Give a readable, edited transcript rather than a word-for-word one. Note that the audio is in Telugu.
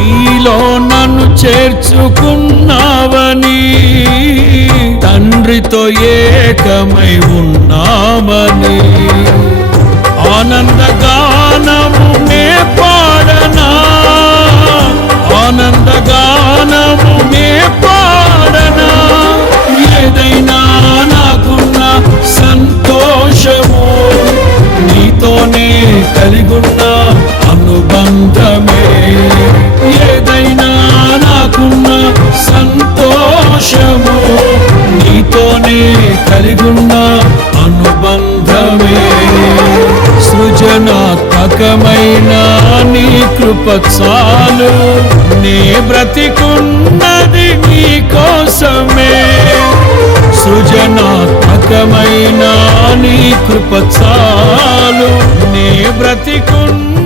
నీలో నన్ను చేర్చుకున్నావని, తండ్రితో ఏకమై ఉన్నామని, ఆనందగానము నే పాడనా, ఆనందగానము నే పాడనా. ఏదైనా నాకున్న సంతోషము నీతోనే కలిగున్న అనుబంధమే, ఏదైనా నాకున్న సంతోషము నీతోనే కలిగున్న అనుబంధమే. సృజనాత్మకమైన నీ కృప చాలు, నే బ్రతికున్నది నీ కోసమే. సృజనాత్మకమైన నీ కృప చాలు, నే బ్రతికున్న